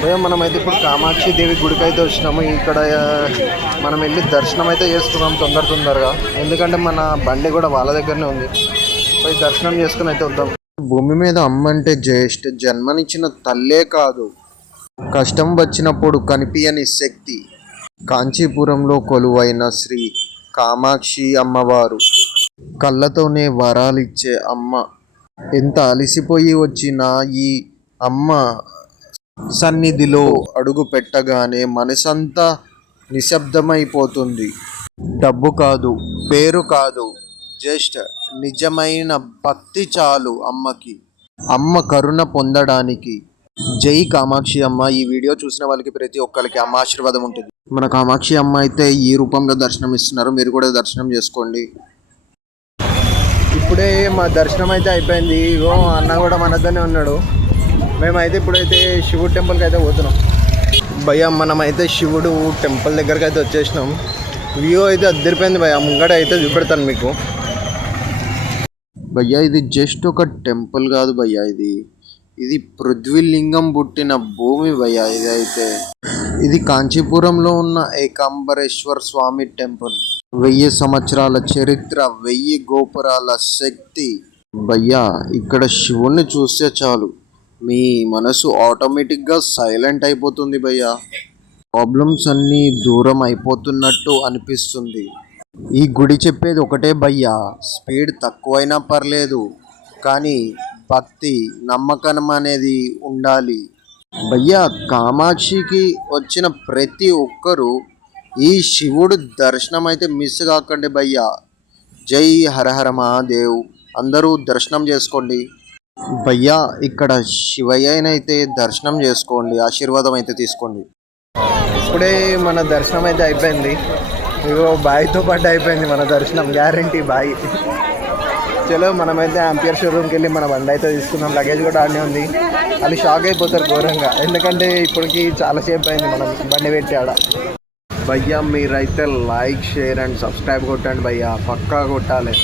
భయ్యా మనమైతే ఇప్పుడు కామాక్షి దేవి గుడికి అయితే వచ్చినాము. ఇక్కడ మనం వెళ్ళి దర్శనం అయితే చేసుకున్నాం తొందరగా, ఎందుకంటే మన బండి కూడా వాళ్ళ దగ్గరనే ఉంది. పోయి దర్శనం చేసుకుని అయితే వద్దాం. భూమి మీద అమ్మ అంటే జస్ట్ జన్మనిచ్చిన తల్లే కాదు, కష్టం వచ్చినప్పుడు కనిపించని శక్తి. కాంచీపురంలో కొలువైన శ్రీ కామాక్షి అమ్మవారు కళ్ళతోనే వరాలిచ్చే అమ్మ. ఎంత అలసిపోయి వచ్చినా ఈ అమ్మ సన్నిధిలో అడుగు పెట్టగానే మనసంతా నిశ్శబ్దమైపోతుంది. డబ్బు కాదు, పేరు కాదు, జస్ట్ నిజమైన భక్తి చాలు అమ్మకి, అమ్మ కరుణ పొందడానికి. జై కామాక్షి అమ్మ. ఈ వీడియో చూసిన వాళ్ళకి ప్రతి ఒక్కరికి అమ్మ ఆశీర్వాదం ఉంటుంది. మన కామాక్షి అమ్మ అయితే ఈ రూపంలో దర్శనం ఇస్తున్నారు, మీరు కూడా దర్శనం చేసుకోండి. ఇప్పుడే మా దర్శనం అయితే అయిపోయింది. ఇగో అన్న కూడా మనతోనే ఉన్నాడు. మేమైతే ఇప్పుడైతే శివుడు టెంపుల్కి అయితే పోతున్నాం. భయ్యా మనమైతే శివుడు టెంపుల్ దగ్గరికి అయితే వచ్చేసినాం. వ్యూ అయితే అద్దరిపోయింది భయ్యా, ముంగట అయితే చూపెడతాను మీకు. భయ్యా ఇది జస్ట్ ఒక టెంపుల్ కాదు భయ్యా, ఇది పృథ్వీలింగం పుట్టిన భూమి భయ్యా. ఇది కాంచీపురంలో ఉన్న ఏకాంబరేశ్వర స్వామి టెంపుల్. 1000 సంవత్సరాల చరిత్ర, 1000 గోపురాల శక్తి. భయ్యా ఇక్కడ శివుణ్ణి చూస్తే చాలు మీ మనసు ఆటోమేటిక్గా సైలెంట్ అయిపోతుంది భయ్యా. ప్రాబ్లమ్స్ అన్నీ దూరం అయిపోతున్నట్టు అనిపిస్తుంది. ఈ గుడి చెప్పేది ఒకటే భయ్యా, స్పీడ్ తక్కువైనా పర్లేదు కానీ భక్తి నమ్మకం అనేది ఉండాలి భయ్యా. కామాక్షికి వచ్చిన ప్రతి ఒక్కరూ ఈ శివుడు దర్శనం అయితే మిస్ కాకండి భయ్యా. జై హరహర మహాదేవ్. అందరూ దర్శనం చేసుకోండి భయ్యా. ఇక్కడ శివయ్యనైతే దర్శనం చేసుకోండి, ఆశీర్వాదం అయితే తీసుకోండి. ఇప్పుడే మన దర్శనం అయితే అయిపోయింది. ఇగో బాయ్తో పాటు అయిపోయింది మన దర్శనం, గ్యారంటీ బాయ్. చలో మనమైతే ఆంపియర్ షోరూమ్కి వెళ్ళి మన బండి అయితే తీసుకున్నాం. లగేజ్ కూడా ఆడనే ఉంది. వాళ్ళు షాక్ అయిపోతారు ఘోరంగా, ఎందుకంటే ఇప్పటికి చాలాసేపు అయింది మనం బండి పెట్టి ఆడ. భయ్యా మీరైతే లైక్, షేర్ అండ్ సబ్స్క్రైబ్ కొట్టండి భయ్యా, పక్కా కొట్టాలి.